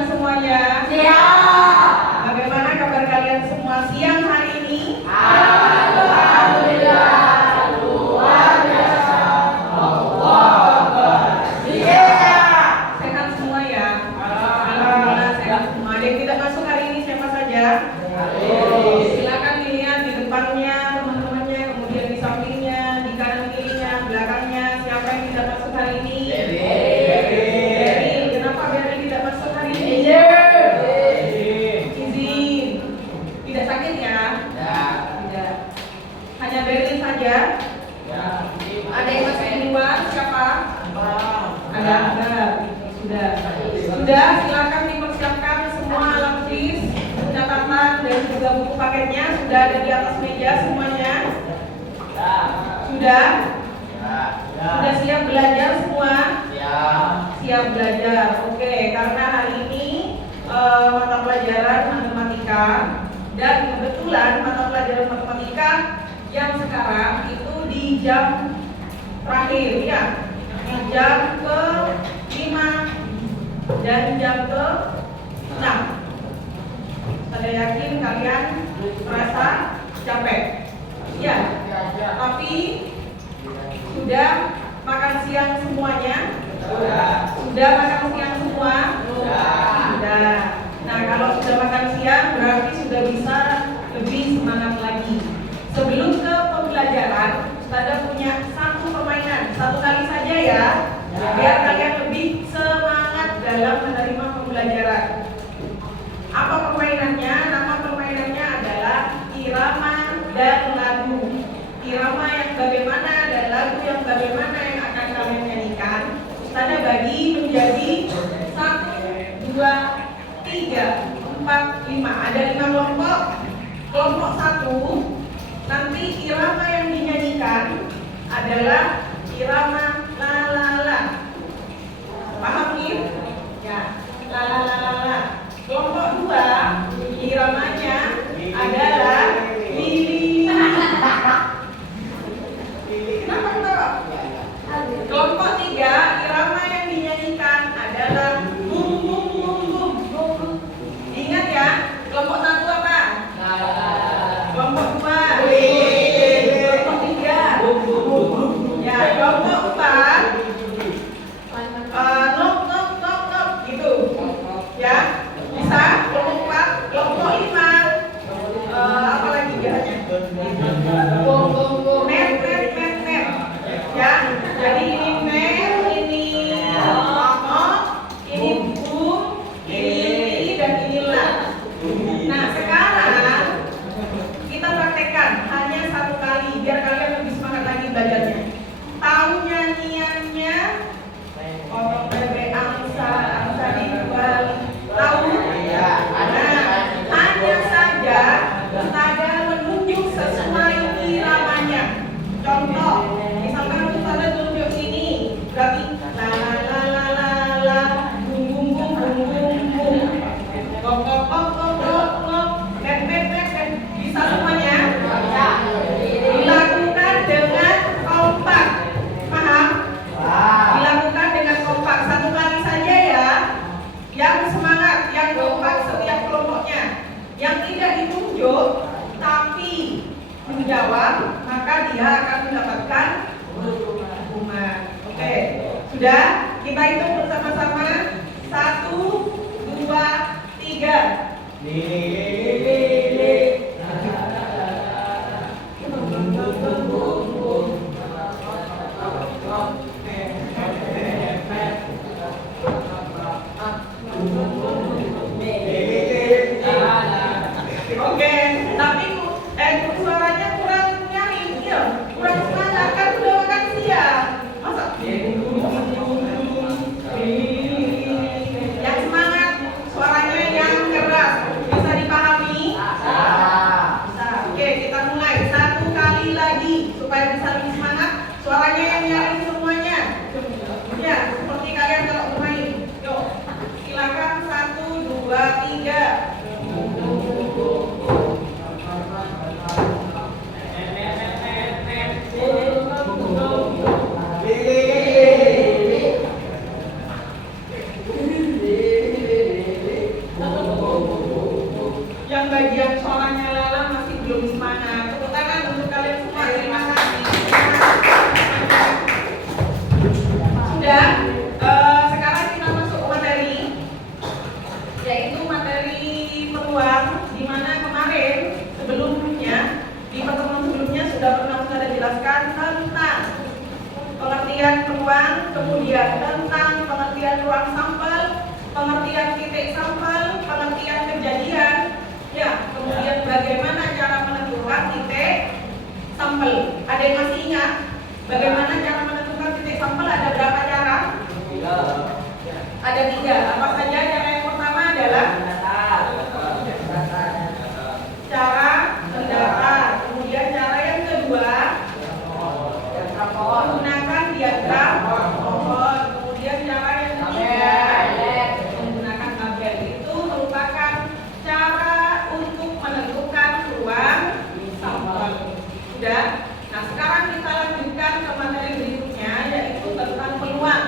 siang semuanya? Siang. Bagaimana kabar kalian semua siang hari ini? Alhamdulillah, luar biasa. Sehat semua ya? Alhamdulillah sehat semua. Ada yang tidak masuk hari ini siapa saja? Silakan dilihat di depannya teman-temannya, kemudian di sampingnya, di kanan kirinya, belakangnya. Siapa yang tidak masuk hari ini? Berry. Kenapa Berry tidak masuk hari ini? Izin. Tidak sakit ya? Tidak. Hanya Berry saja? Ada yang masih di luar? Siapa? Ada. Sudah, silakan dipersiapkan semua alat tulis, catatan dan juga buku paketnya sudah ada di atas meja semuanya. Sudah siap belajar semua? Siap belajar. Oke, karena hari ini mata pelajaran matematika dan kebetulan mata pelajaran matematika yang sekarang itu di jam terakhir ya, di jam ke-5 dan jam ke-6. Saya yakin kalian merasa capek ya, tapi sudah makan siang semuanya? Sudah makan siang semua? Sudah. Nah, kalau sudah makan siang berarti sudah bisa lebih semangat lagi. Sebelum ke pembelajaran, Ustazah punya satu permainan, satu kali saja ya, biar kalian lebih semangat dalam menerima pembelajaran. Apa permainannya? Nama permainannya adalah irama dan lagu. Irama yang bagaimana dan lagu yang bagaimana yang akan kalian nyanyikan, Ustazah bagi menjadi 1, 2, 3, 4, 5. Ada 5 kelompok. Kelompok 1 nanti irama yang dinyanyikan adalah irama la la la. Paham nih? Ya, la la la la la. Kelompok 2 iramanya adalah li li li. Kenapa ketawa? Kelompok 3 irama yang dinyanyikan adalah bum bum bum bum bum. Ingat ya, kelompok 1 apa? Kelompok 2 kelompok 3 ya, kelompok 4 nok nok nok nok gitu ya, bisa. Kelompok 4, kelompok 5 apa lagi biasanya? Net net net net ya. Jadi ini net, ini nok, ini bum, ini li dan ini la. Nah, sekarang kita praktekkan hanya 1 kali biar kalian lebih semangat lagi belajarnya. Tahu nyanyiannya? Orang bebe angsa di Bali. Tahu? Nah, hanya saja Ustazah menunjuk sesuai iramanya. Contoh, misalkan Ustazah tunjuk sini, berarti la la la la la la, bum bum bum bum bum bum, kok kok kok kok kok kok, net net net net. Bisa semuanya? Dilakukan dengan kompak. Paham? Dilakukan dengan kompak 1 kali saja ya. Yang semangat, yang kompak setiap kelompoknya. Yang tidak ditunjuk tapi menjawab, maka dia akan mendapatkan hukuman. Oke, sudah? Kita hitung bersama-sama. 1, 2, 3. Oke, tapi suaranya kurang nyaring ya, kurang semangat kan udah makan siang. Masa? Yang semangat, suaranya yang keras, bisa dipahami? Bisa. Oke, kita mulai 1 kali lagi supaya bisa lebih semangat. Suaranya yang nyaring semuanya. Ya, seperti kalian kalau bermain. Yuk, silakan 1, 2, 3. sebagian suaranya Lala masih belum semangat. Tepuk tangan untuk kalian semua. Terima kasih. Sudah. Sekarang kita masuk materi, yaitu materi peluang, di mana kemarin sebelumnya di pertemuan sebelumnya sudah pernah saya jelaskan tentang pengertian peluang, kemudian tentang pengertian ruang sampel, pengertian titik sampel, pengertian kejadian, ya, kemudian bagaimana cara menentukan titik sampel. Ada yang masih ingat bagaimana cara menentukan titik sampel? Ada berapa cara? Ada 3. Apa saja? Cara yang pertama adalah cara mendata. Kemudian cara yang kedua menggunakan diagram pohon. Kemudian cara yang ketiga menggunakan tabel. Itu merupakan cara untuk menentukan ruang sampel. Sudah? Nah, sekarang kita lanjutkan ke materi berikutnya, yaitu tentang peluang.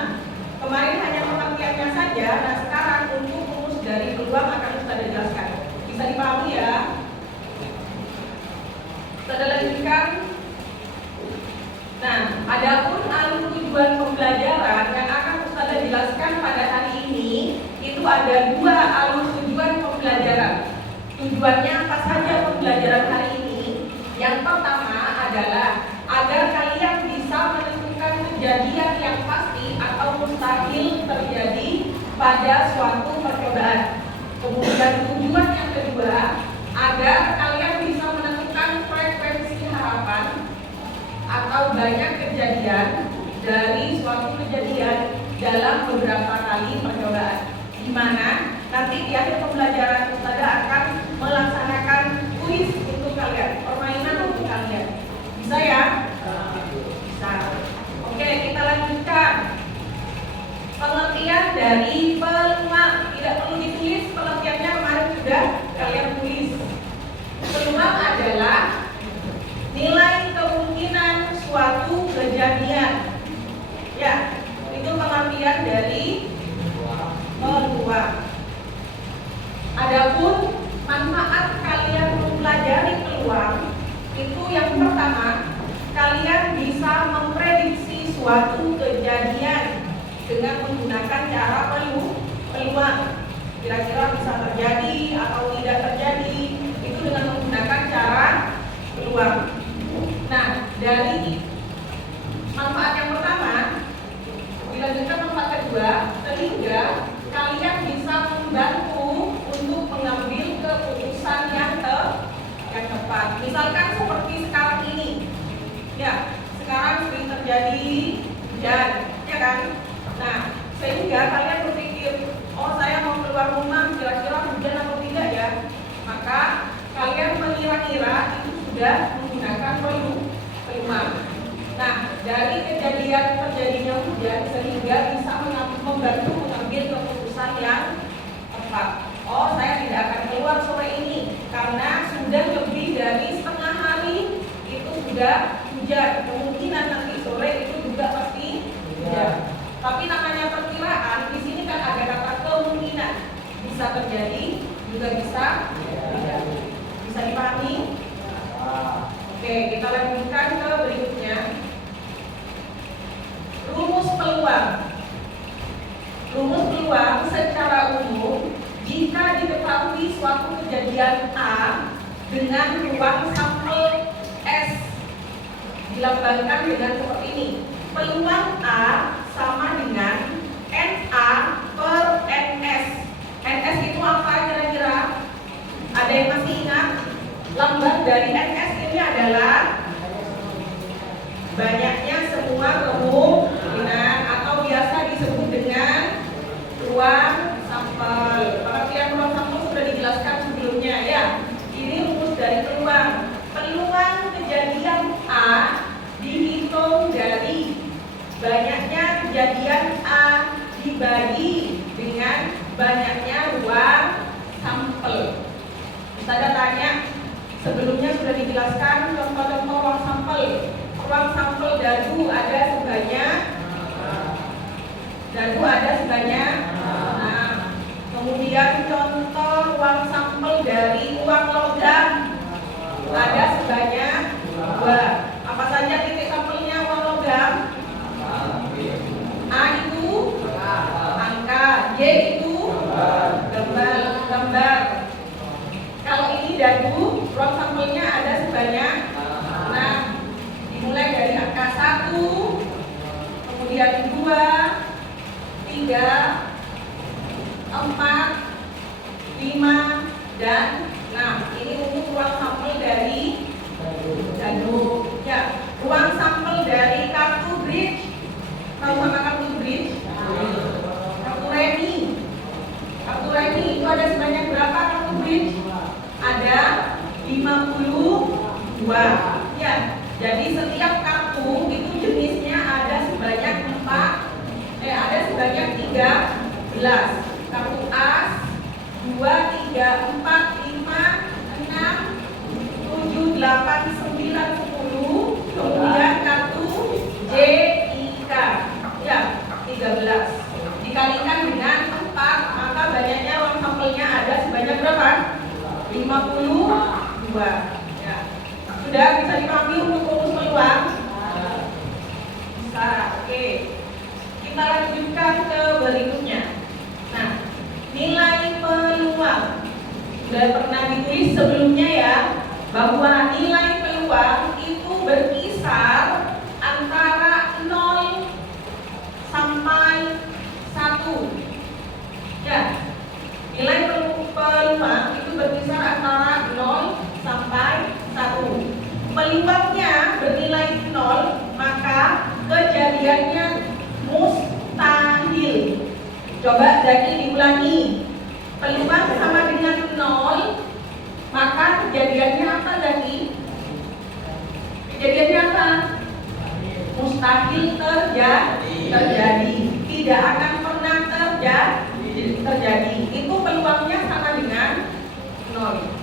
Kemarin hanya pengertiannya saja. Nah, sekarang untuk rumus dari peluang akan kita jelaskan. Bisa dipahami ya? Kita lanjutkan. Nah, adapun alur tujuan pembelajaran yang akan Ustazah jelaskan pada hari ini, itu ada 2 alur tujuan pembelajaran. Tujuannya apa saja pembelajaran hari ini? Yang pertama adalah agar kalian bisa menentukan kejadian yang pasti atau mustahil terjadi pada suatu percobaan. Kemudian tujuan yang kedua, agar kalian bisa menentukan frekuensi harapan atau banyak kejadian dari suatu kejadian dalam beberapa kali percobaan. Di mana nanti di akhir pembelajaran Ustazah akan melaksanakan kuis untuk kalian, permainan untuk kalian. Bisa ya? Bisa. Oke, kita lanjutkan. Pengertian dari peluang. Tidak perlu ditulis, pengertiannya kemarin sudah kalian tulis. Peluang adalah nilai kemungkinan suatu kejadian. Ya, itu pengertian dari peluang. Adapun manfaat kalian mempelajari peluang, itu yang pertama, kalian bisa memprediksi suatu kejadian dengan menggunakan cara peluang. Kira-kira bisa terjadi atau tidak terjadi, itu dengan menggunakan cara peluang. Nah, dari manfaat yang pertama, dilanjutkan manfaat kedua, sehingga kalian bisa membantu untuk mengambil keputusan yang tepat. Misalkan seperti sekarang ini, ya, sekarang sering terjadi hujan, ya kan? Nah, sehingga kalian berpikir, oh saya mau keluar rumah, kira-kira hujan atau tidak ya? Maka kalian mengira-kira itu sudah menggunakan peluang. Nah, dari kejadian terjadinya hujan sehingga bisa membantu mengambil keputusan yang tepat. Oh, saya tidak akan keluar sore ini karena sudah lebih dari setengah hari itu sudah hujan. Kemungkinan nanti sore itu juga pasti hujan. Tapi namanya perkiraan, di sini kan ada kata kemungkinan, bisa terjadi, juga bisa tidak. Bisa dipahami? Oke, kita lanjutkan ke berikutnya. Rumus peluang. Rumus peluang secara umum, jika diketahui suatu kejadian A dengan ruang sampel S, dilambangkan dengan seperti ini. Peluang A sama dengan NA per NS. NS itu apa kira-kira? Ada yang masih ingat? Lambang dari NS ini adalah banyaknya semua kemungkinan atau biasa disebut dengan ruang sampel. Pengertian ruang sampel sudah dijelaskan sebelumnya ya. Ini rumus dari peluang. Peluang kejadian A dihitung dari banyaknya kejadian A dibagi dengan banyaknya ruang sampel. Saya tanya, sebelumnya sudah dijelaskan contoh-contoh ruang sampel. Ruang sampel dadu ada sebanyak, nah, kemudian contoh ruang sampel dari uang logam ada sebanyak 2. Apa saja titik sampelnya uang logam? A itu angka, Y itu gambar. Kalau ini dadu, ruang sampelnya ada sebanyak 6. Dimulai dari angka 1, kemudian 2, 3, 4, 5, dan 6. Ini untuk ruang sampel dari dadu. Ya, ruang sampel dari kartu bridge. Tahu sama kartu bridge? Kartu remi. Kartu remi itu ada sebanyak berapa kartu bridge? Ada 52. Ya, jadi setiap kartu itu jenisnya ada sebanyak 13. Kartu as 2, 3, 4, 5, 6, 7, 8, 9, 10. Kemudian kartu J, I, K. Ya, 13. Dikalikan dengan 4, maka banyaknya ruang sampelnya ada sebanyak berapa? 52. Ya. Sudah bisa dipahami untuk rumus peluang? Bisa. Oke. Kita lanjutkan ke berikutnya. Nah, nilai peluang sudah pernah ditulis sebelumnya ya, bahwa nilai peluang itu berkisar antara 0 sampai 1. Ya, nilai peluang itu berkisar antara 0 sampai 1. Peluangnya bernilai 0, maka kejadiannya mustahil. Coba Zaki diulangi. Peluang sama dengan 0, maka kejadiannya apa Zaki? Kejadiannya apa? Mustahil terjadi. Tidak akan pernah terjadi. Itu peluangnya sama dengan 0.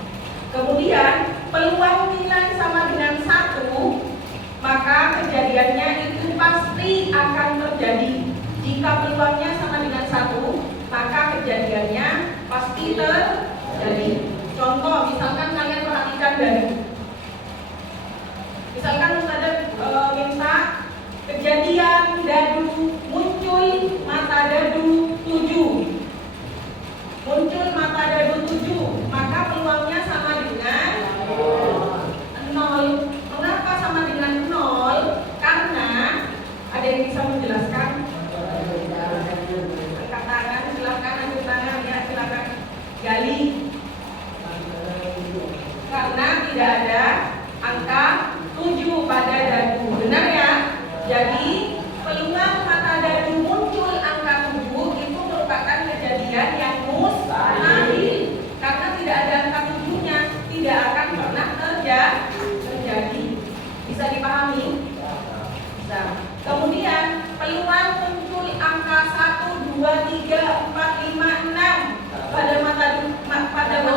Kemudian peluang nilai sama dengan 1, maka kejadiannya itu pasti akan terjadi. Jika peluangnya sama dengan 1, maka kejadiannya pasti terjadi. Contoh, misalkan kalian perhatikan dari, misalkan Ustazah minta kejadian dadu muncul mata dadu 7. Muncul mata dadu 7, maka peluangnya sama dengan 0. Mengapa sama dengan 0? Karena ada yang bisa menjelaskan? Angkat tangan, silakan angkat tangan ya, silakan gali. Karena tidak ada angka 7 pada dadu, benar ya? Jadi peluang mata dadu muncul angka 7 itu merupakan kejadian yang mustahil. Karena tidak ada angka 7-nya, tidak akan pernah terjadi. Bisa dipahami? Bisa. Kemudian peluang muncul angka 1, 2, 3, 4, 5, 6 pada mata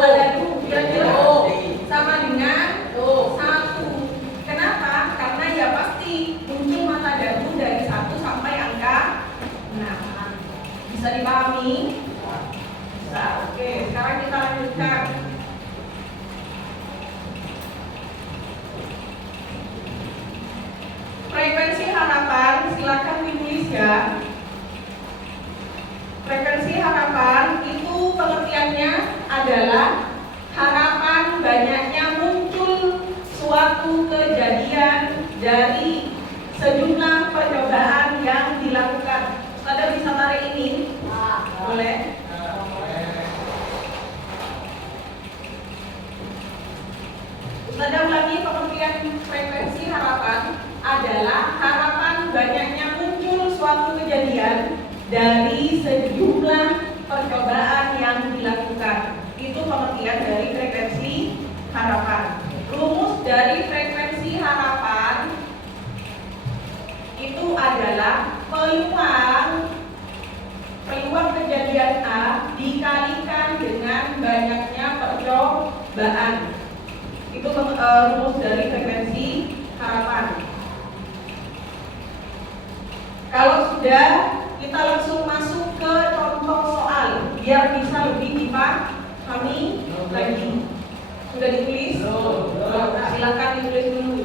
dadu kira-kira sama dengan 1. Kenapa? Karena ya pasti muncul mata dadu dari 1 sampai angka 6. Bisa dipahami? Bisa. Oke, sekarang kita lanjutkan. Frekuensi harapan, silakan ditulis ya. Frekuensi harapan itu pengertiannya adalah harapan banyaknya muncul suatu kejadian dari sejumlah percobaan yang dilakukan. Ustazah bisa tarik ini? Boleh? Ustazah ulangi, pengertian frekuensi harapan adalah harapan banyaknya muncul suatu kejadian dari sejumlah percobaan yang dilakukan. Itu pengertian dari frekuensi harapan. Rumus dari frekuensi harapan itu adalah peluang kejadian A dikalikan dengan banyaknya percobaan. Itu rumus dari frekuensi harapan. Kalau sudah, kita langsung masuk ke contoh soal biar bisa lebih dipahami lagi. Sudah ditulis? Silakan ditulis dulu.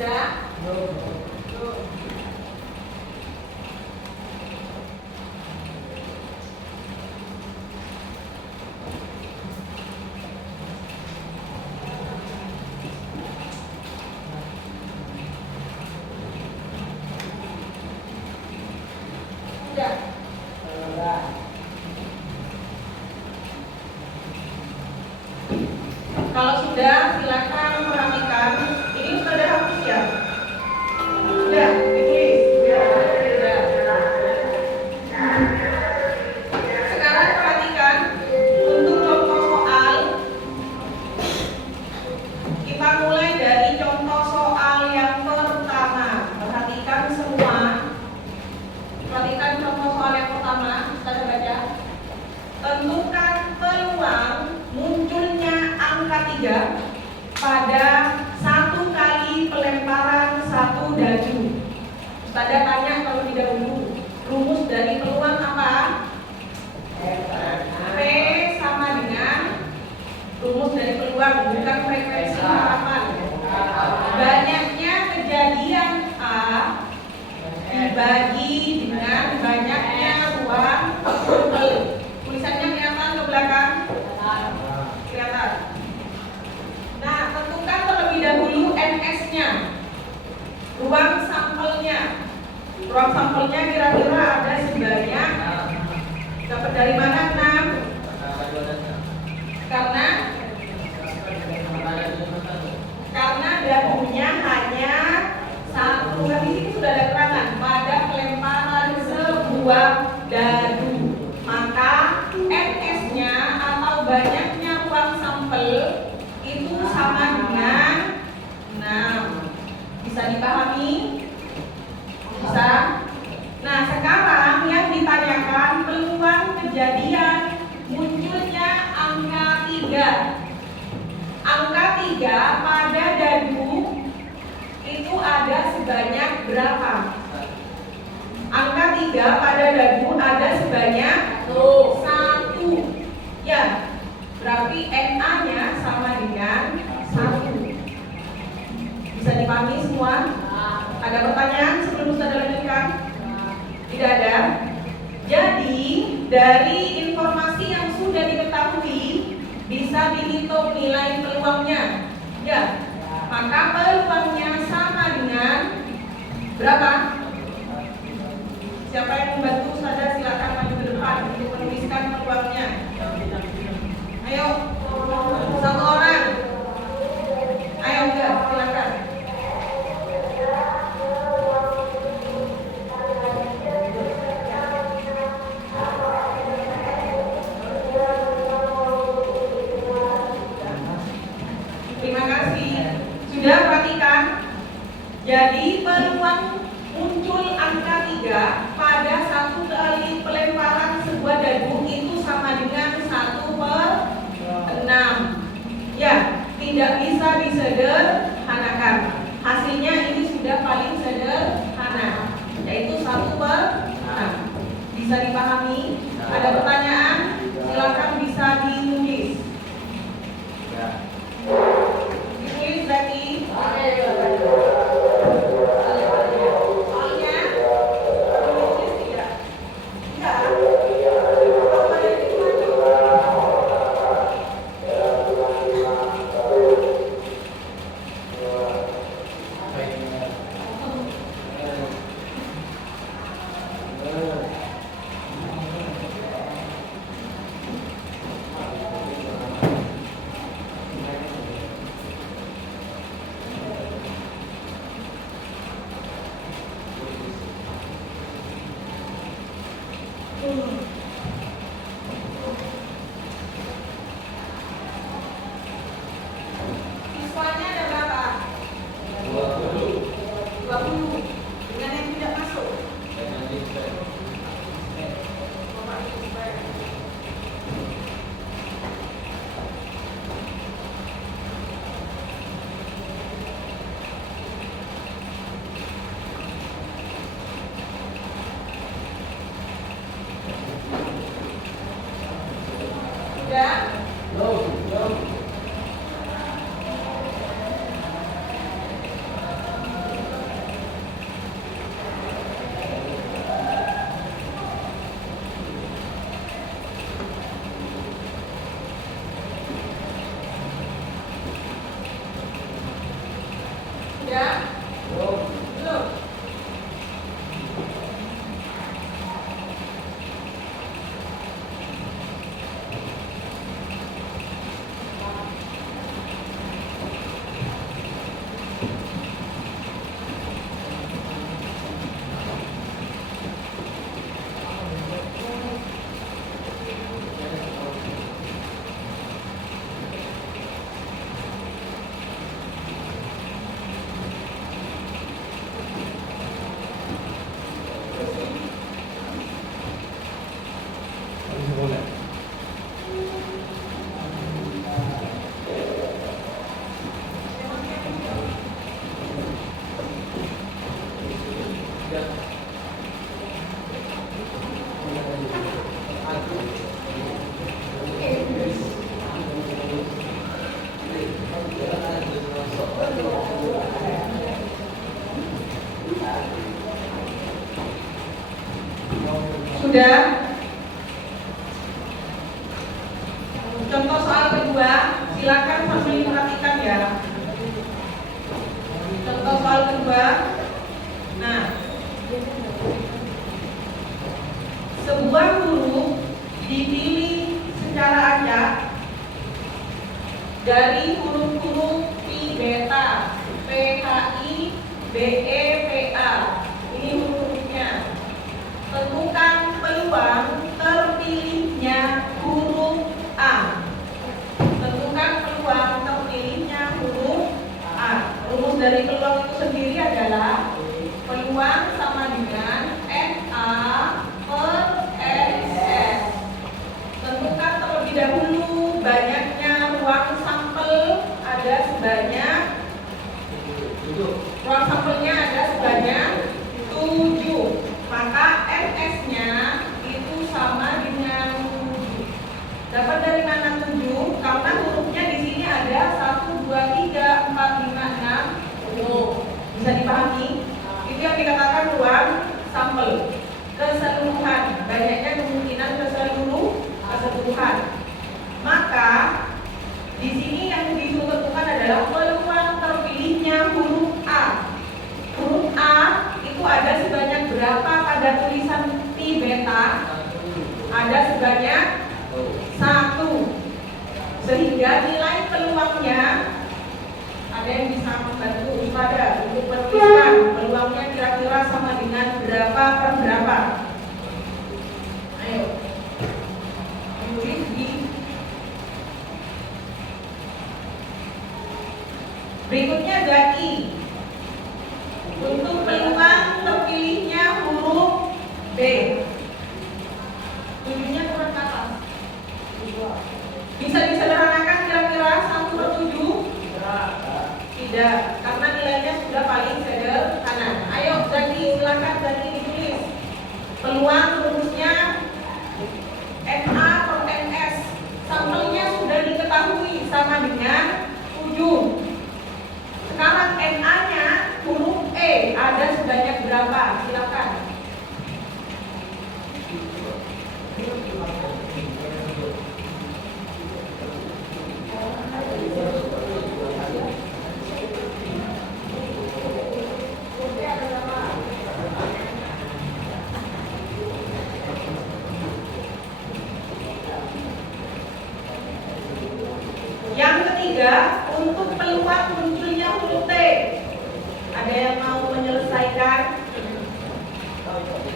Sudah? Kalau sudah, silakan perhatikan. Ini sudah hapus ya? Sudah, ditulis. Sekarang perhatikan untuk contoh soal. Kita mulai dari contoh soal yang pertama. Perhatikan semua. Perhatikan contoh soal yang pertama. Kita baca. Tentukan peluang munculnya angka 3 pada satu kali pelemparan satu dadu. Tanda tanya kalau tidak dulu. Rumus dari peluang apa? P sama dengan rumus dari peluang, bukan frekuensi harapan. Banyaknya kejadian A dibagi dengan banyaknya ruang sampel. Tulisannya kelihatan ke belakang? Kelihatan. Nah, tentukan terlebih dahulu NS-nya, ruang sampelnya. Ruang sampelnya kira-kira ada sebanyak, dapat dari mana 6? Karena dadunya hanya satu. Di sini sudah ada keterangan pada pelemparan sebuah dadu. Maka NS-nya atau banyaknya ruang sampel itu sama dengan 6. Bisa dipahami? Bisa? Nah, sekarang yang ditanyakan peluang kejadian munculnya angka 3. Angka 3 pada dadu itu ada sebanyak berapa? Angka 3 pada dadu ada sebanyak 1. Ya, berarti NA-nya sama dengan 1. Bisa dipahami semua? Ada pertanyaan sebelum Ustazah lanjutkan? Tidak ada? Jadi, dari informasi yang sudah diketahui bisa dihitung nilai peluangnya. Ya, maka peluangnya sama dengan berapa? Siapa yang membantu Ustazah silakan maju ke depan untuk menuliskan peluangnya. Ayo, satu orang. Ayo, enggak, silakan. Terima kasih. Sudah perhatikan? Jadi peluang muncul angka 3 pada satu kali pelemparan sebuah dadu itu sama dengan 1/6. Ya, tidak bisa disederhanakan. Hasilnya ini sudah paling sederhana, yaitu 1/6. Bisa dipahami? Ada pertanyaan? Silakan bisa ditulis. Ditulis berarti. Soalnya ditulis tidak? Tidak. Apa yang dimaksud? Sudah? Sudah? Belum. Sudah? Contoh soal kedua, silakan sambil perhatikan ya. Contoh soal kedua. Nah, sebuah huruf dipilih secara acak dari huruf-huruf pi beta, PHI, BE, PA. Ini huruf-hurufnya. Tentukan peluang terpilihnya huruf A. Tentukan peluang terpilihnya huruf A. Rumus dari peluang itu sendiri adalah peluang sama dengan NA per NS. Tentukan terlebih dahulu banyaknya ruang sampel ada sebanyak, ruang sampelnya ada sebanyak 7. Maka NS-nya itu sama dengan 7. Dapat dari mana 7? Karena hurufnya di sini ada 1, 2, 3, 4, 5, 6, 10. Bisa dipahami? Itu yang dikatakan ruang sampel keseluruhan. Banyaknya kemungkinan keseluruhan. Maka di sini yang ditentukan adalah peluang terpilihnya huruf A. Huruf A itu ada sebanyak berapa pada tulisan pi beta? Ada sebanyak 1. Sehingga nilai peluangnya, ada yang bisa membantu pada untuk menuliskan peluangnya kira-kira sama dengan berapa per berapa. Ayo tulis di berikutnya adalah I. Untuk peluang terpilihnya huruf B. 7-nya kurang ke atas. Bisa disederhanakan kira-kira 1/7? Tidak, karena nilainya sudah paling sederhana. Ayo Zaki, silakan Zaki ditulis. Peluang rumusnya NA per NS. Sampelnya sudah diketahui sama dengan 7. Sekarang NA-nya huruf E ada sebanyak berapa? Silakan. Yang ketiga, untuk peluang munculnya huruf T. Ada yang mau menyelesaikan?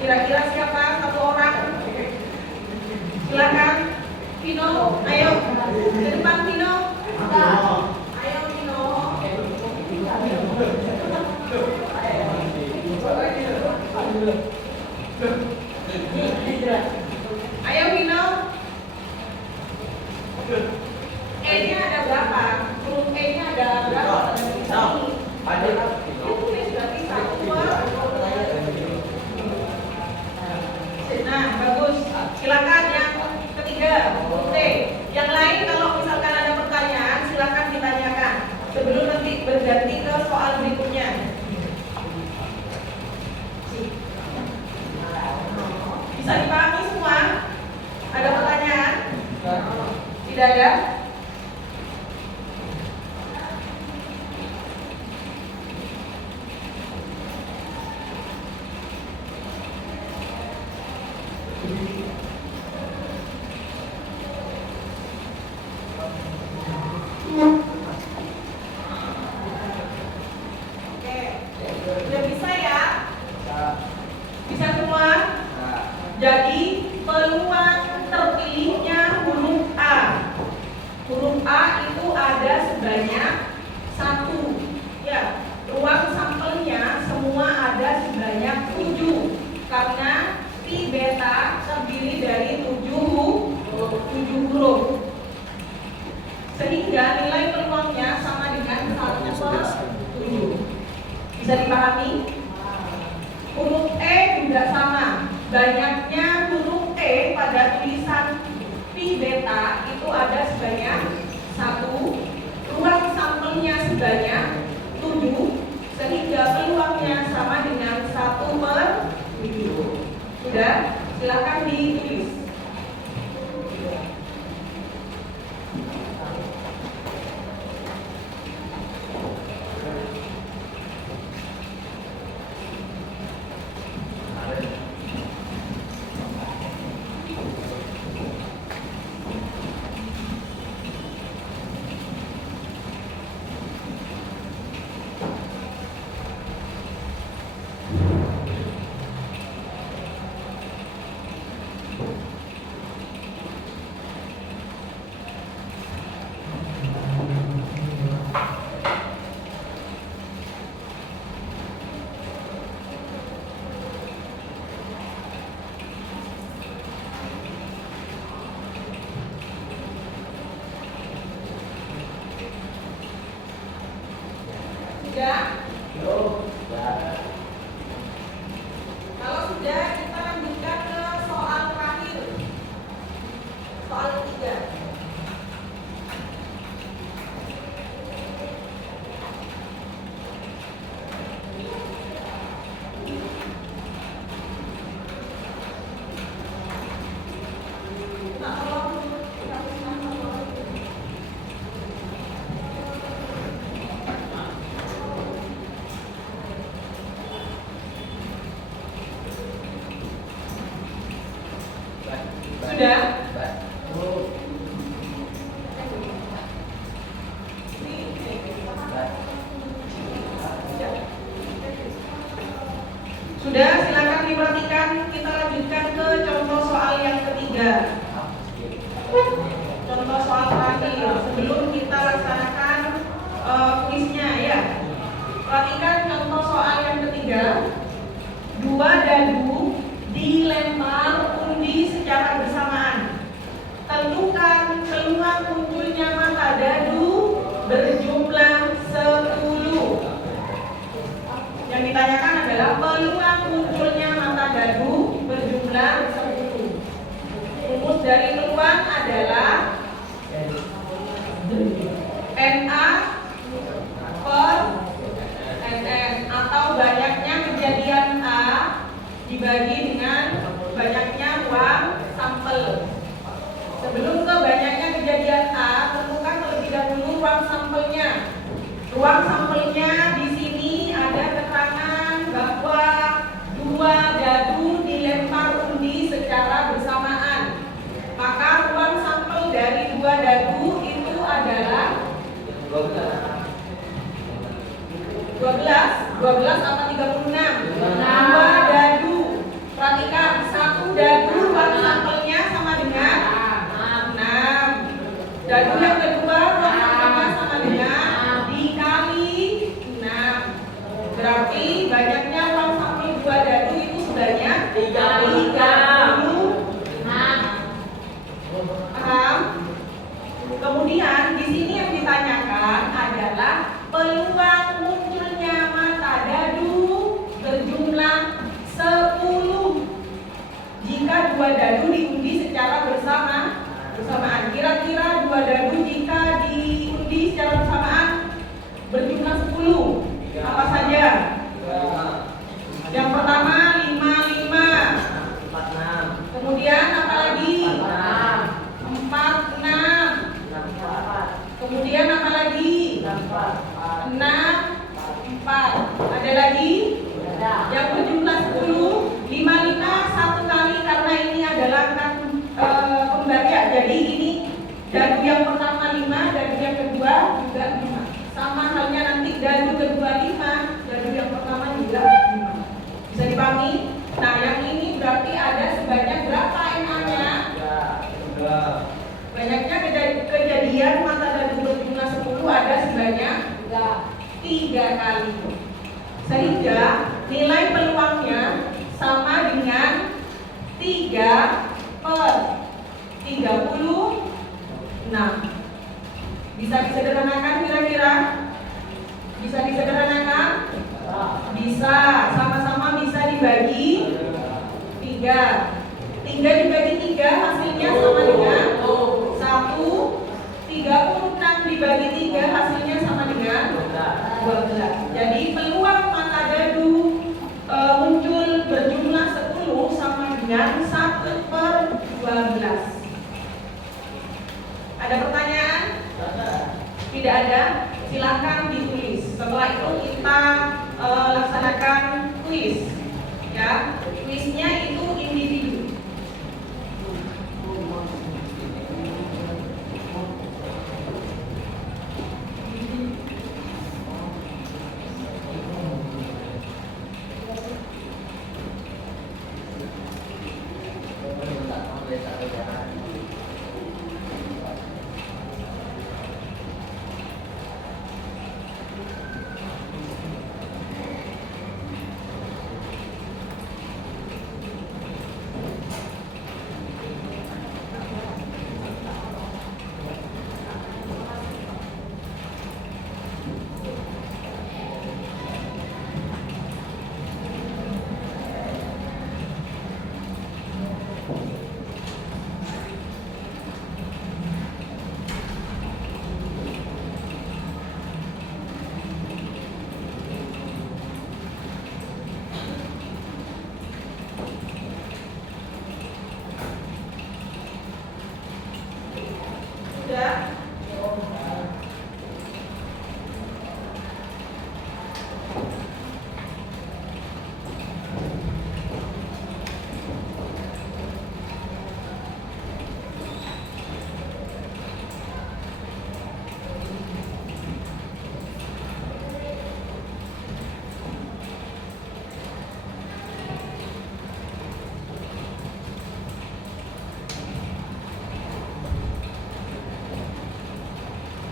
Kira-kira siapa? Satu orang? Silakan. Vino, ayo ke depan Vino. Ayo Vino. Ayo Vino. E-nya ada berapa? Huruf E-nya ada berapa? Ada. Tulis berarti 1 per. Nah, bagus. Silakan yang ketiga, huruf T. Yang Tidak ada? Oke, udah bisa ya? Bisa semua? Jadi peluang terpilihnya huruf A. Huruf A itu ada sebanyak 1. Ya, ruang sampelnya semua ada sebanyak 7. Karena pi beta terdiri dari 7 huruf. Sehingga nilai peluangnya sama dengan 1/7. Bisa dipahami? Huruf E juga sama. Banyaknya huruf E pada tulisan pi beta itu ada sebanyak 1. Ruang sampelnya sebanyak 7. Sehingga peluangnya sama dengan 1/7. Sudah? Silakan ditulis. Sudah? Kalau sudah, kita lanjutkan ke soal terakhir. Soal ketiga. Sudah? Sudah, silakan diperhatikan. Kita lanjutkan ke contoh soal yang ketiga. Contoh soal terakhir sebelum kita laksanakan kuisnya ya. Perhatikan contoh soal yang ketiga. 2 dadu dilempar undi secara bersamaan. Tentukan peluang munculnya mata dadu berjumlah 10. Yang ditanyakan adalah peluang munculnya mata dadu berjumlah 10. Rumus dari peluang adalah NA per NN, atau banyaknya kejadian A dibagi dengan banyaknya ruang sampel. Sebelum ke banyaknya kejadian A, tentukan terlebih dahulu ruang sampelnya. Ruang sampelnya di sini ada keterangan bahwa 2 dadu dilempar undi secara bersamaan. Maka ruang sampel dari 2 dadu itu adalah 12 apa 36? 2 dadu. Perhatikan, 1 dadu ruang sampelnya sama dengan 6. Dadu yang kedua ruang sampelnya sama dengan dikali 6, 4. Ada lagi? Yang berjumlah 10, 55 satu kali karena ini adalah angka pembagian. Jadi ini dadu yang pertama 5, dadu yang kedua juga 5. Sama halnya nanti dadu kedua 5, dadu yang pertama juga 5. Bisa dipahami? Nah, yang ini berarti ada sebanyak berapa NA-nya? Banyaknya kejadian mata dadu berjumlah 10 ada sebanyak 3 kali. Sehingga nilai peluangnya sama dengan 3/36. Bisa disederhanakan kira-kira? Bisa disederhanakan? Bisa, sama-sama bisa dibagi 3. 3 dibagi 3 hasilnya sama dengan 1. 36 dibagi 3 hasilnya sama dengan 12. Jadi peluang mata dadu muncul berjumlah 10 sama dengan 1/12. Ada pertanyaan? Tidak ada? Silakan ditulis. Setelah itu kita laksanakan kuis. Ya, kuisnya itu individu.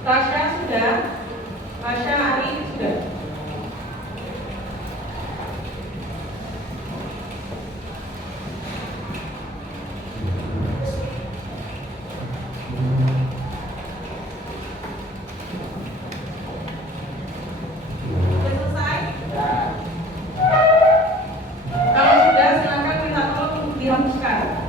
Tasya sudah? Tasya Ari sudah? Sudah selesai? Kalau sudah, silakan minta tolong dihapuskan.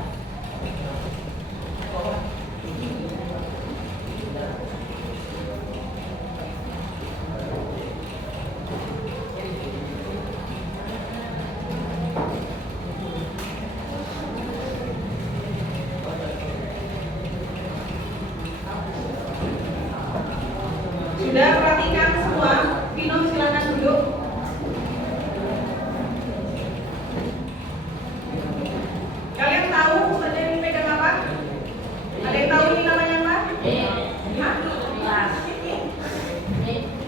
Sudah perhatikan semua? Vino silakan duduk. Kalian tahu saja ini pegang apa? Ada yang tahu ini namanya apa? Hah?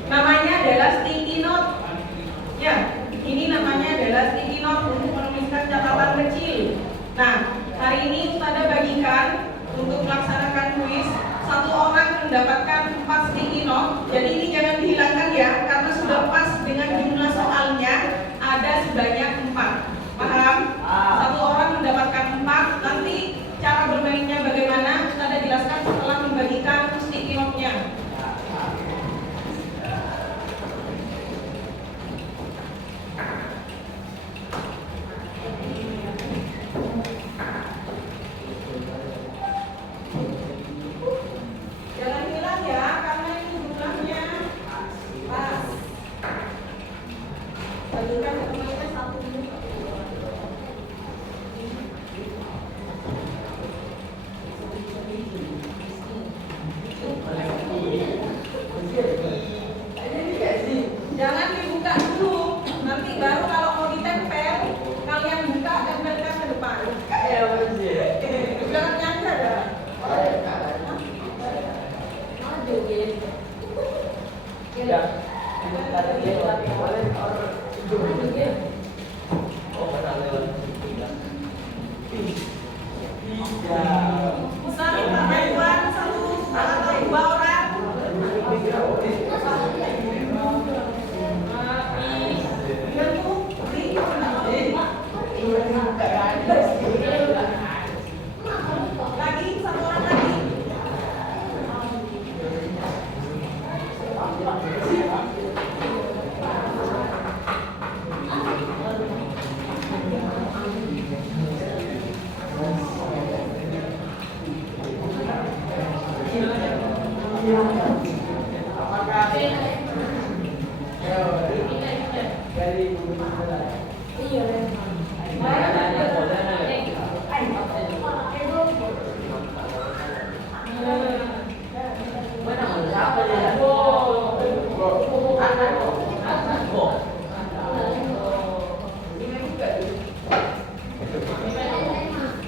Namanya adalah sticky note. Ya, ini namanya adalah sticky note untuk menuliskan catatan kecil. Nah, hari ini Ustazah bagikan untuk melaksanakan kuis. Satu orang mendapatkan 4 sticky note. Jadi ini jangan dihilangkan ya, karena sudah pas dengan jumlah soalnya ada sebanyak 4. Paham? Satu orang mendapatkan 4. Nanti cara bermainnya bagaimana? Ustazah jelaskan setelah membagikan sticky note-nya. Jangan hilang ya.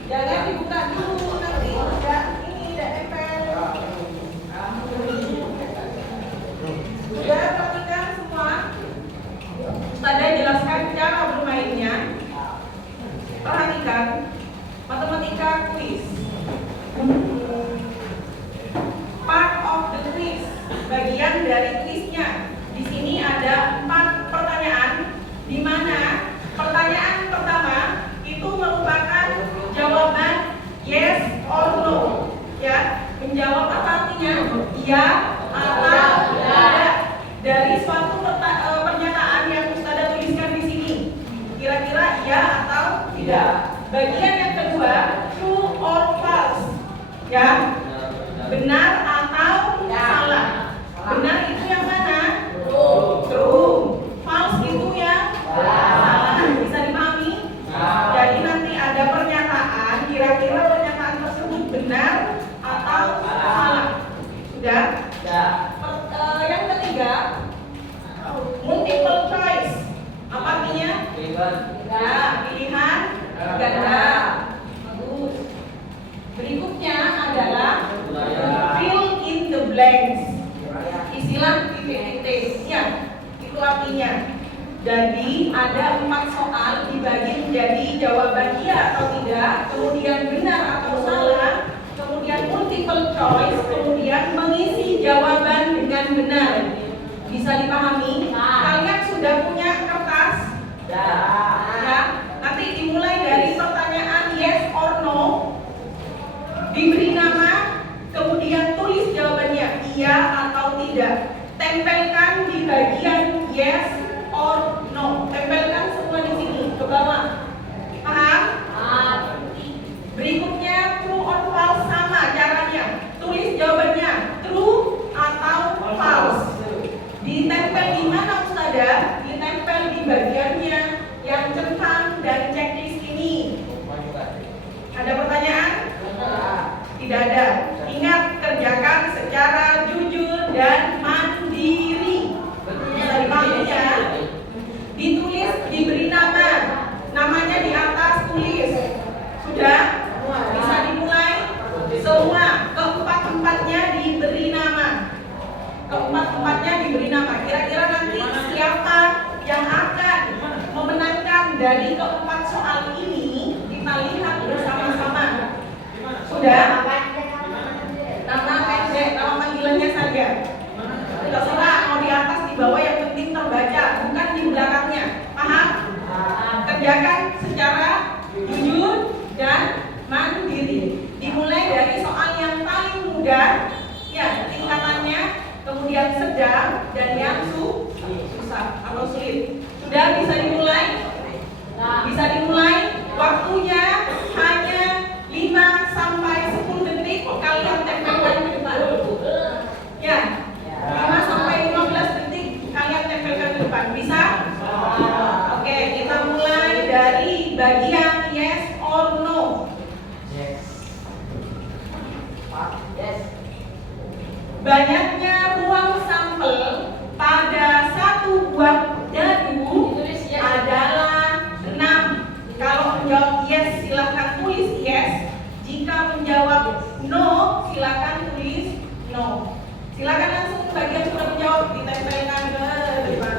Jangan dibuka dulu nanti udah nempel. Sudah perhatikan semua. Tadi jelaskan cara bermainnya. Perhatikan matematika quiz. Part of the quiz, bagian dari quiznya. Di sini ada 4 pertanyaan, di mana pertanyaan pertama itu merupakan jawaban yes or no. Ya, menjawab apa artinya? Iya atau tidak dari suatu pernyataan yang Ustazah tuliskan di sini. Kira-kira iya atau tidak. Bagian yang kedua, true or false. Ya, benar atau salah. Benar itu yang mana? True. False itu yang salah. Bisa dipahami? Jadi nanti ada pernyataan, kira-kira pernyataan tersebut benar atau salah. Sudah? Yang ketiga, multiple choice. Apa artinya? Pilihan ganda. Bagus. Berikutnya adalah fill in the blanks. Isilah titik-titik. Ya, itu artinya. Jadi ada 4 soal dibagi menjadi jawaban iya atau tidak, kemudian benar atau salah, kemudian multiple choice, kemudian mengisi jawaban dengan benar. Bisa dipahami? Kalian sudah punya kertas? Ya. Nanti dimulai dari pertanyaan yes or no, diberi nama, kemudian tulis jawabannya iya atau tidak. Tempelkan di bagian yes or no. Tempelkan semua di sini ke bawah. Paham? Berikutnya true or false, sama caranya. Tulis jawabannya true atau false. Ditempel di mana Ustazah? Ditempel di bagiannya yang centang dan checklist ini. Ada pertanyaan? Tidak ada. Ingat, kerjakan secara jujur dan mandiri. Bisa dipahami ya? Ditulis, diberi nama. Namanya di atas tulis. Sudah? Bisa dimulai? Semua keempat-empatnya diberi nama. Keempat-empatnya diberi nama. Kira-kira nanti siapa yang akan memenangkan dari keempat soal ini? Kita lihat bersama-sama. Sudah? Nama pendek, nama panggilannya saja. Terserah mau di atas, di bawah, yang penting terbaca, bukan di belakangnya. Paham? Kerjakan secara jujur dan mandiri. Dimulai dari soal yang paling mudah, ya tingkatannya, kemudian sedang, dan yang susah atau sulit. Sudah bisa dimulai? Bisa dimulai. Waktunya hanya 5 sampai 10 detik. Kalian tempelkan ke depan. Ya, 5 sampai 15 detik kalian tempelkan ke depan. Bisa? Oke, kita mulai dari bagian yes or no. Banyaknya ruang sampel pada satu buah dadu adalah 6. Kalau menjawab yes, silakan tulis yes. Jika menjawab no, silakan tulis no. Silakan langsung bagian sudah menjawab, ditempelkan ke depan.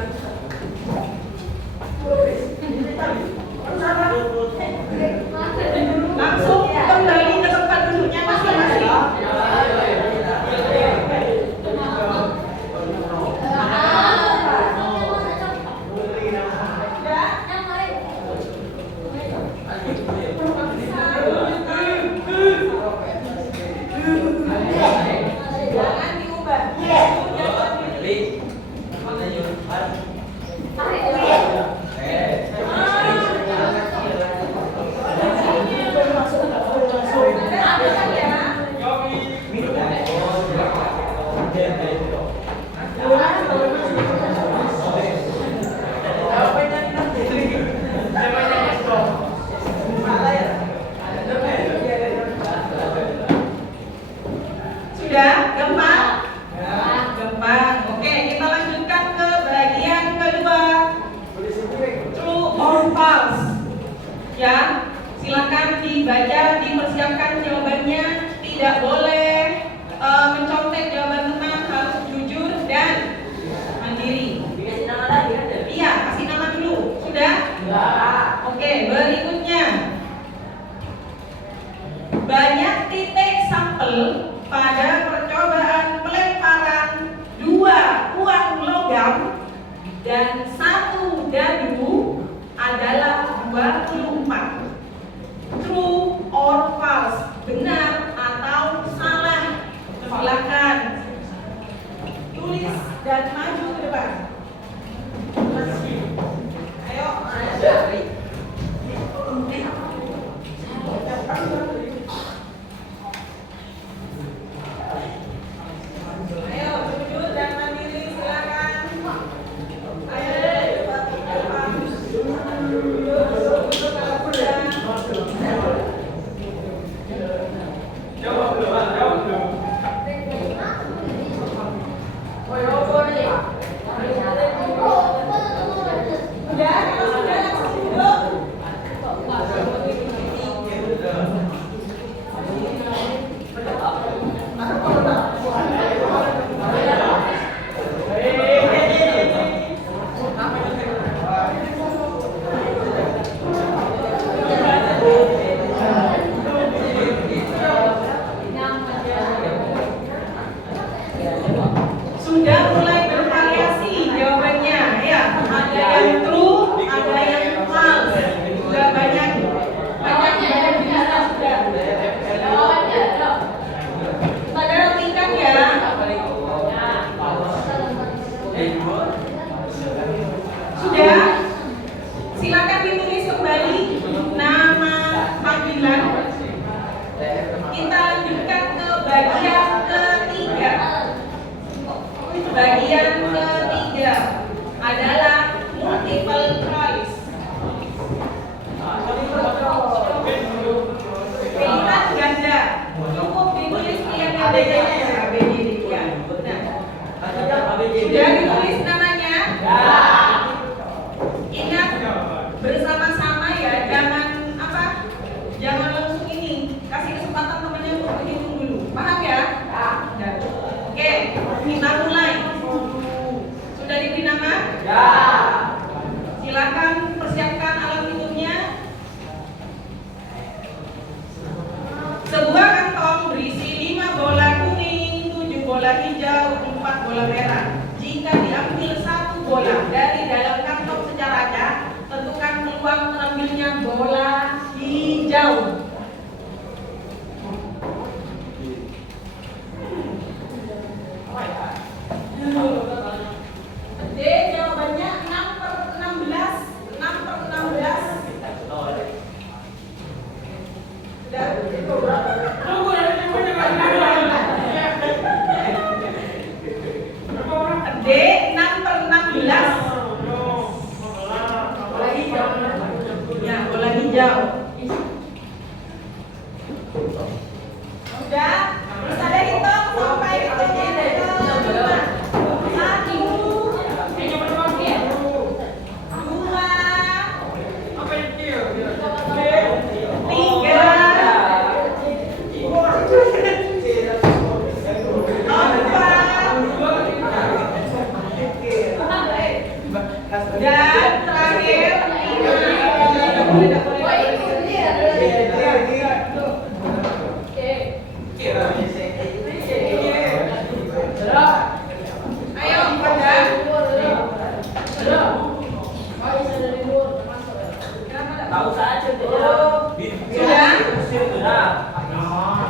Langsung kembali ke tempat duduknya masing-masing. Jangan diubah. Sudah? Gampang? Gampang. Oke, kita lanjutkan ke bagian kedua. True or false? Ya, silakan dibaca, dipersiapkan jawabannya. Tidak boleh mencontek jawaban teman, harus jujur dan mandiri. Iya, kasih nama dulu. Sudah? Oke, berikutnya. Banyak titik sampel pada percobaan pelemparan 2 uang logam dan 1 dadu adalah 24. True or false? Benar atau salah? Silakan tulis dan maju ke depan. Ayo. Ayo, jujur dan mandiri, silakan. Sudah mulai bervariasi jawabannya, ya. Ada yang true, ada yang false. Sudah banyak yang bisa sudah. Pada rapikan ya. Sudah. Silakan ditulis kembali nama panggilan. Kita lanjutkan ke bagian ketiga. Bagian ketiga adalah multiple choice. Pilihan ganda. Cukup ditulis pilihan gandanya ya, ABCD ya. Nah, sudah ditulis namanya? Ingat bersama-sama ya, jangan jangan langsung ini. Kasih kesempatan temannya untuk berhitung dulu. Paham ya? Oke, kita mulai. Sudah diberi nama? Ya. Silakan persiapkan alat hitungnya. Sebuah kantong berisi 5 bola kuning, 7 bola hijau, 4 bola merah. Jika diambil 1 bola dari dalam kantong secara acak, tentukan peluang mengambilnya bola hijau. D jawabannya 6/16. 6/16. D 6/16. Bola hijau. Ya, bola hijau. Udah? Bisa ada hitung sampai hitungnya ke 5. 1,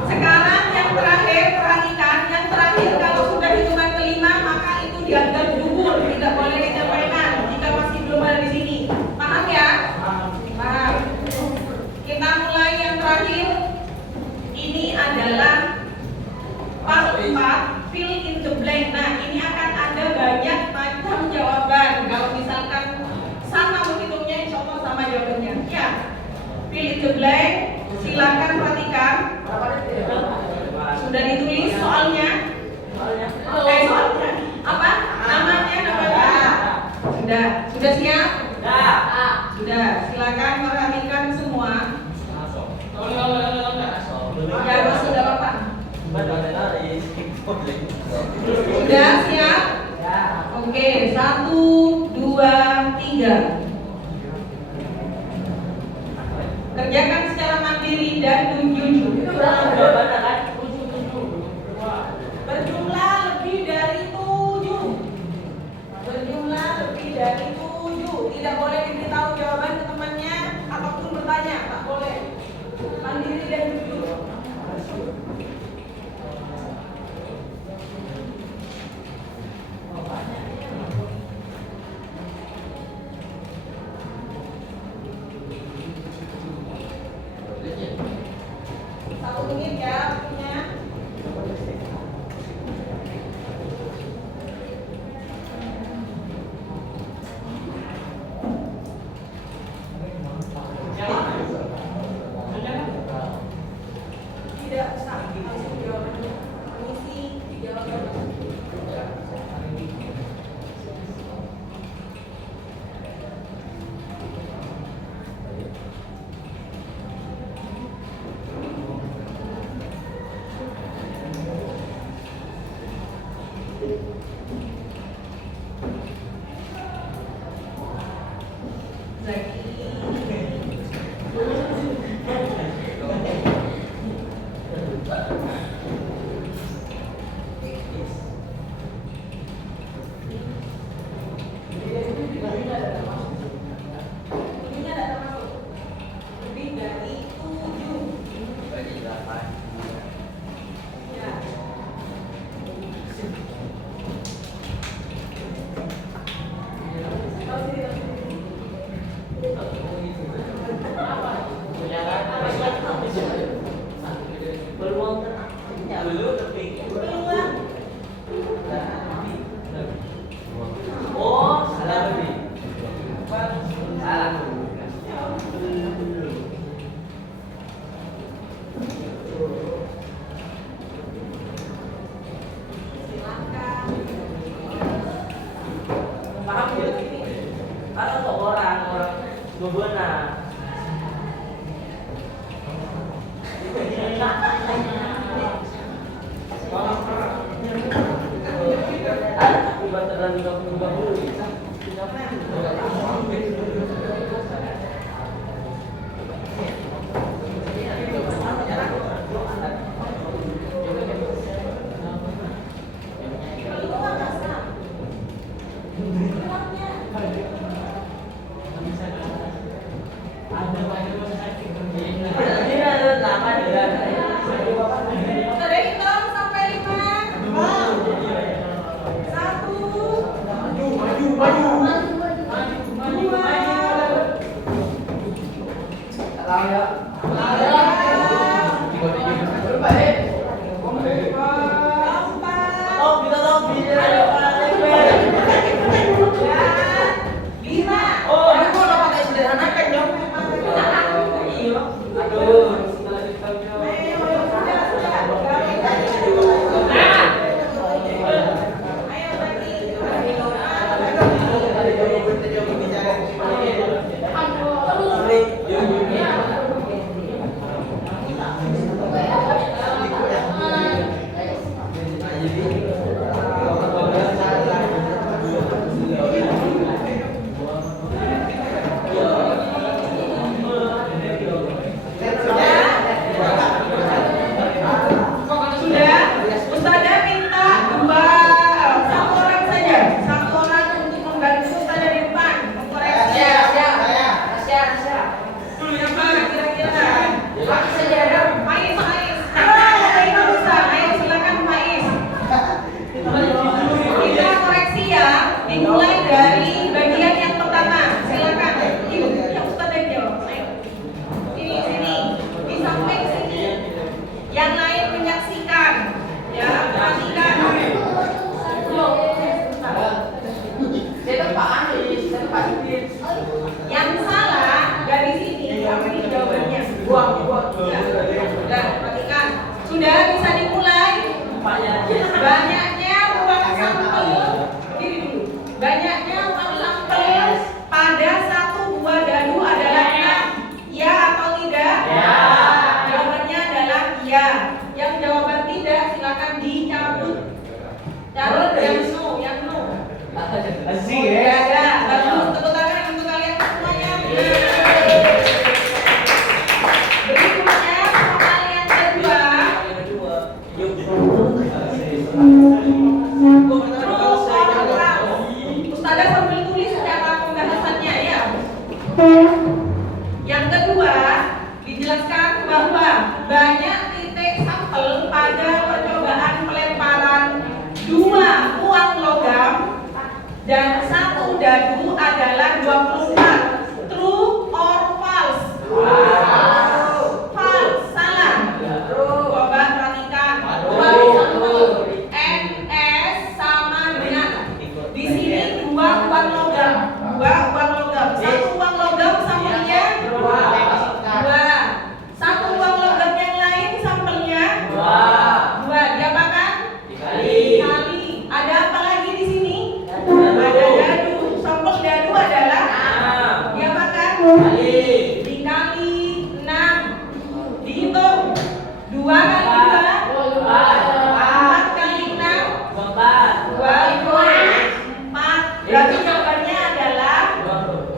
Sekarang yang terakhir, perhatikan. Yang terakhir kalau sudah hitungan kelima maka itu dianggap gugur, tidak boleh disampaikan jika masih belum ada di sini. Paham ya? Paham. Kita mulai yang terakhir. Ini adalah part 4, fill in the blank. Nah, ini akan ada banyak macam jawaban. Kalau misalkan sama menghitungnya, insya Allah sama jawabannya. Ya, fill in the blank. Silakan perhatikan. Sudah ditulis soalnya? Banyaknya uang sampel. Gini dulu. Banyaknya uang sampel pada satu buah dadu adalah 6. Ya atau tidak? Ya. Jawabannya adalah ya. Yang jawaban tidak silakan dicabut. Cabut yang no, yang no. Asik Ya ya. ada. Bagus, tepuk tangan untuk kalian semuanya. Berikutnya soal yang kedua. Ustazah sambil tulis cara pembahasannya ya. Yang kedua, dijelaskan bahwa banyak titik sampel pada percobaan pelemparan 2 uang logam dan 1 dadu adalah 24. True or false? False, salah. Coba perhatikan. Uang sampel NS sama dengan di sini 2 uang logam, 2 uang logam, 1 uang logam sampelnya 2. 1 uang logam yang lain sampelnya 2. Diapakan? Dikali. Ada apa lagi di sini? Ada dadu. Sampel dadu adalah diapakan? Dikali 6. Dihitung 2 kali 2 4 kali 6 4. Berarti jawabannya adalah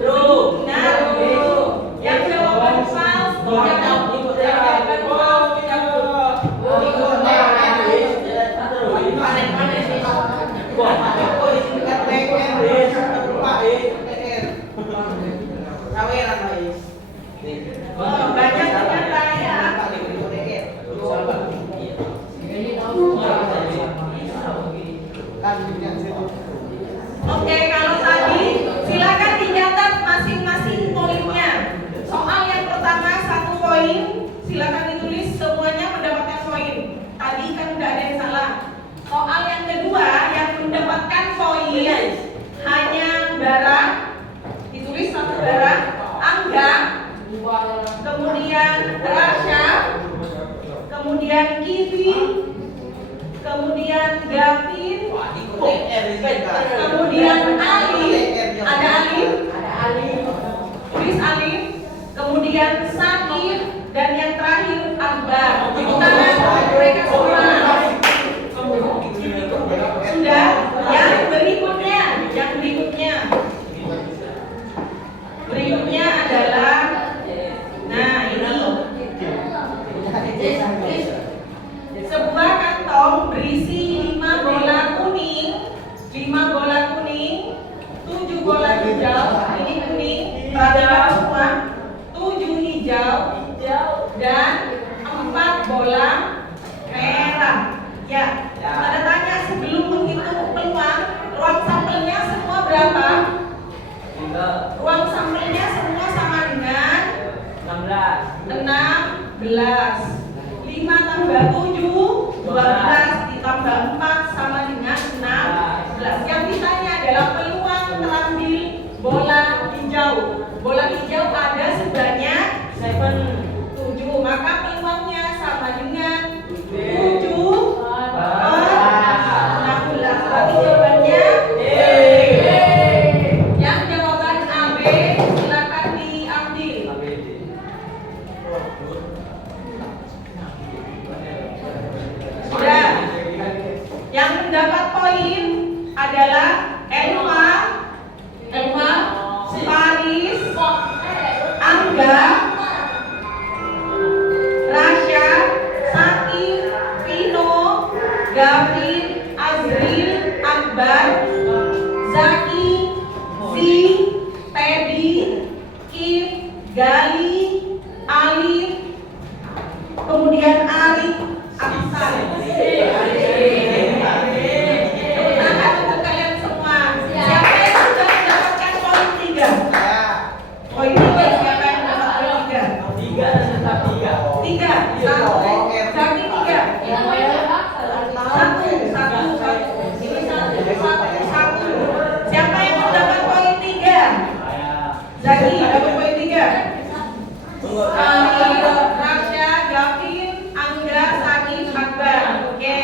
benar. Yang jawaban false dicabut. Yang jawaban false dicabut. Oh, banyak ternyata ya. Oke, kalau tadi silakan dicatat masing-masing poinnya. Soal yang pertama 1 poin, silakan ditulis semuanya mendapatkan poin. Tadi kan udah ada yang salah. Soal yang kedua yang mendapatkan poin hanya Bara, ditulis 1 Bara, Angga, kemudian Rasya, kemudian Kivi, kemudian Gavin, kemudian Alif, ada Alif, tulis Alif, kemudian Sakif, dan yang terakhir Akbar. Tepuk tangan untuk mereka semua. Sudah? Yang berikutnya adalah, nah ini sebuah kantong berisi 5 bola kuning, 5 bola kuning, 7 bola hijau, ini kuning, perhatikan semua, 7 hijau, dan 4 bola merah. Ya, ada tanya sebelum menghitung peluang, ruang sampelnya semua berapa? Ruang sampelnya semua sama dengan 16. 5 tambah 7, 12 ditambah 4 sama dengan 16. Yang ditanya adalah peluang terambil bola hijau. Bola hijau ada sebanyak 7, maka peluangnya sama dengan 7 16. Berarti jawabannya yang jawaban AB silakan diambil. Sudah. Yang mendapat poin adalah Elma, Faris, Angga, Rasya, Sakif, Vino, Gavin, Azril, Akbar, Zaki, Zi, Teddy, Kif, Gali, Alif, kemudian Arif, Aksan. Tangan untuk kalian semua. Siapa yang sudah mendapatkan poin 3? Poin 3 siapa yang dapat poin 3? 3. 1. Zaki 3. Satu. Siapa yang mendapat poin 3? Zaki dapat poin 3. Rasya, Gavin, Angga, Sakif, Akbar. Oke.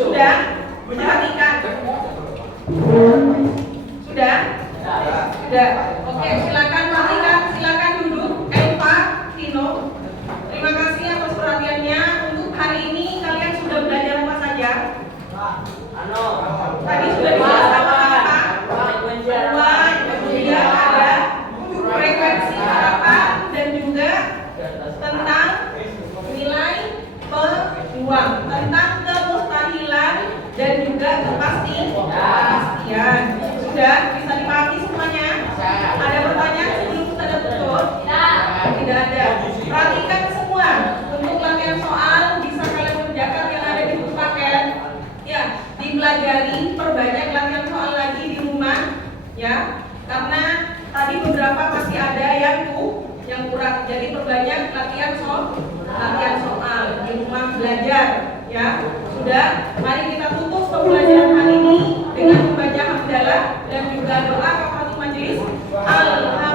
Sudah? Perhatikan. Sudah? Sudah. Oke, silakan perhatikan, silakan duduk. Elva, Vino. Terima kasih atas perhatiannya. Untuk hari ini kalian sudah belajar apa saja? Tadi sudah dijelaskan apa? Kemudian ada frekuensi harapan dan juga tentang nilai peluang, tentang kemustahilan dan juga kepastian. Sudah bisa dipahami semuanya? Ada pertanyaan sebelum tanda tutur? Tidak ada. Perhatikan semua. Untuk latihan soal bisa kalian kerjakan yang ada di buku paket. Ya, dipelajari, perbanyak latihan soal lagi di rumah. Ya, karena tadi beberapa masih ada yang kurang. Jadi perbanyak latihan soal di rumah belajar. Ya, sudah. Mari kita tutup pembelajaran hari ini dengan membaca hamdalah dan juga doa kafaratul majelis. Alhamdulillah.